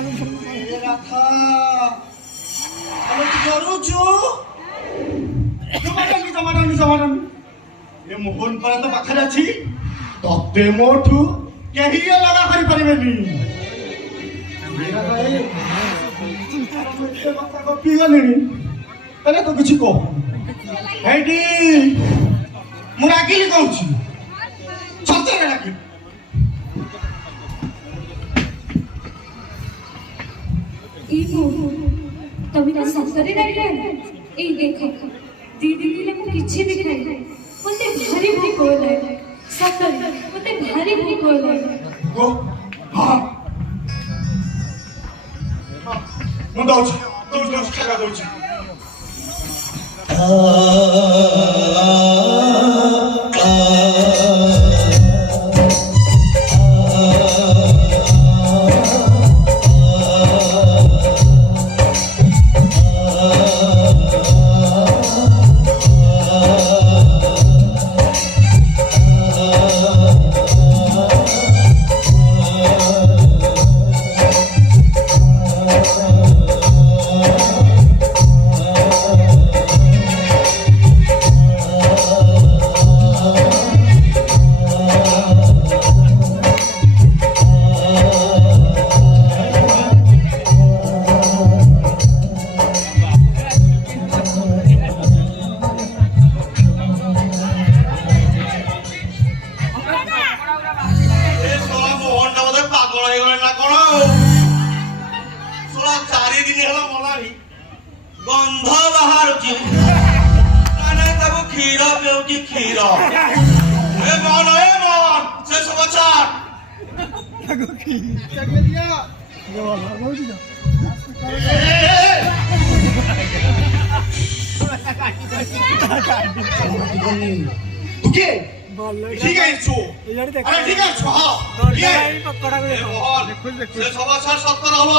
রাধা আমি কি করুଛୁ জমাটানি ଏ ମୋହନ ପରା ତ ପାଖରେ ଅଛି ତତେ ମୋଠୁ କେହି ଅଲଗା କରିପାରିବେନି ଏତେ କଥା ଗପି ଗଲିଣି ହେଲେ ତୁ କିଛି କହ ହେଇଟି ମୁଁ ରାଗିଲି କହୁଛି ସତରେ ରାଗିଲି तभी तो ससुरे रहे ए देखो दीदी ने को किछि भी खाई मते भारी भूख होले ससुरे मते भारी भूख होले गो हां ମୁଁ ଦଉଛି ଖାଇବା ଦଉଛି गंध बाहर क्षीर पेउची क्षीर से समाचार ठीक है ठीक है समाचार सत्तर हम